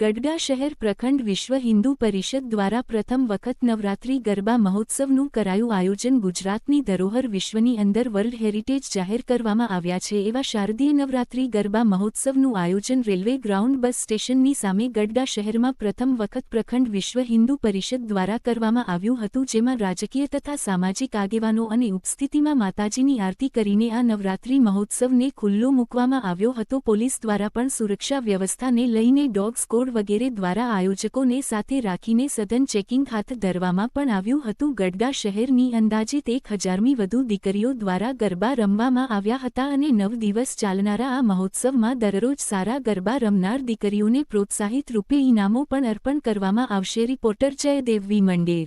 ગઢડા શહેર પ્રખંડ વિશ્વ હિન્દુ પરિષદ દ્વારા પ્રથમ વખત નવરાત્રી ગરબા મહોત્સવનું કરાયું આયોજન ગુજરાતની ધરોહર વિશ્વની અંદર વર્લ્ડ હેરિટેજ જાહેર કરવામાં આવ્યા છે. એવા શારદીય નવરાત્રી ગરબા મહોત્સવનું આયોજન રેલવે ગ્રાઉન્ડ બસ સ્ટેશનની સામે ગઢડા શહેરમાં પ્રથમ વખત પ્રખંડ વિશ્વ હિન્દુ પરિષદ દ્વારા કરવામાં આવ્યું હતું, જેમાં રાજકીય તથા સામાજિક આગેવાનો અને ઉપસ્થિતિમાં માતાજીની આરતી કરીને આ નવરાત્રી મહોત્સવને ખુલ્લો મૂકવામાં આવ્યો હતો. પોલીસ દ્વારા પણ સુરક્ષા વ્યવસ્થાને લઈને ડોગ સ્કોડ વગેરે દ્વારા આયોજકોને સાથે રાખીને સઘન ચેકિંગ હાથ ધરવામાં પણ આવ્યું હતું. ગઢડા શહેરની અંદાજિત એક હજારમી વધુ દીકરીઓ દ્વારા ગરબા રમવામાં આવ્યા હતા અને નવ દિવસ ચાલનારા આ મહોત્સવમાં દરરોજ સારા ગરબા રમનાર દીકરીઓને પ્રોત્સાહિત રૂપે ઇનામો પણ અર્પણ કરવામાં આવશે. Reporter Jaydev V Mander.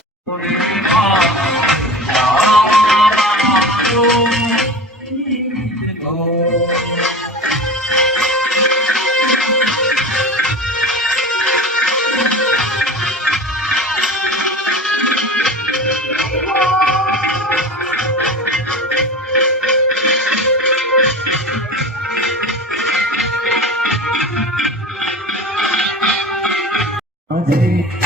Okay.